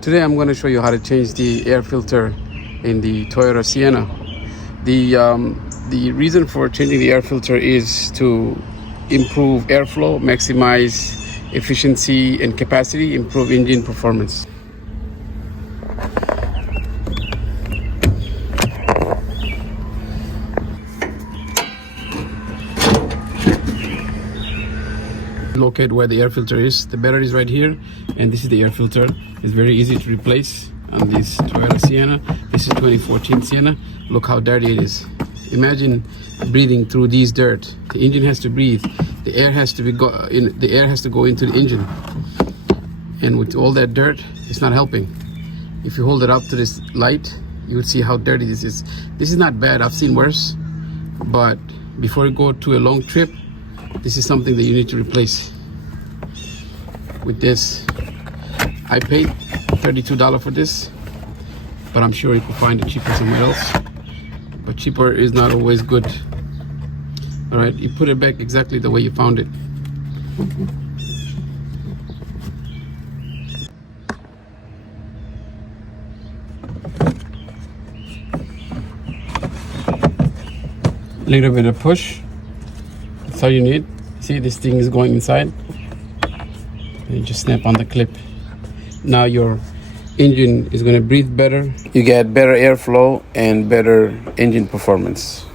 Today I'm going to show you how to change the air filter in the Toyota Sienna. The reason for changing the air filter is to improve airflow, maximize efficiency and capacity, improve engine performance. Locate where the air filter is. The battery is right here, and this is the air filter. It's very easy to replace on this Toyota Sienna. This is 2014 Sienna. Look how dirty it is. Imagine breathing through these dirt. The engine has to breathe. The air has to go into the engine, and with all that dirt, it's not helping. If you hold it up to this light, you would see how dirty this is. This is not bad. I've seen worse, but before you go to a long trip, this is something that you need to replace. With this, I paid $32 for this, but I'm sure you can find it cheaper somewhere else. But cheaper is not always good. All right, you put it back exactly the way you found it. Little bit of push. That's all you need. See, this thing is going inside. You just snap on the clip. Now your engine is going to breathe better. You get better airflow and better engine performance.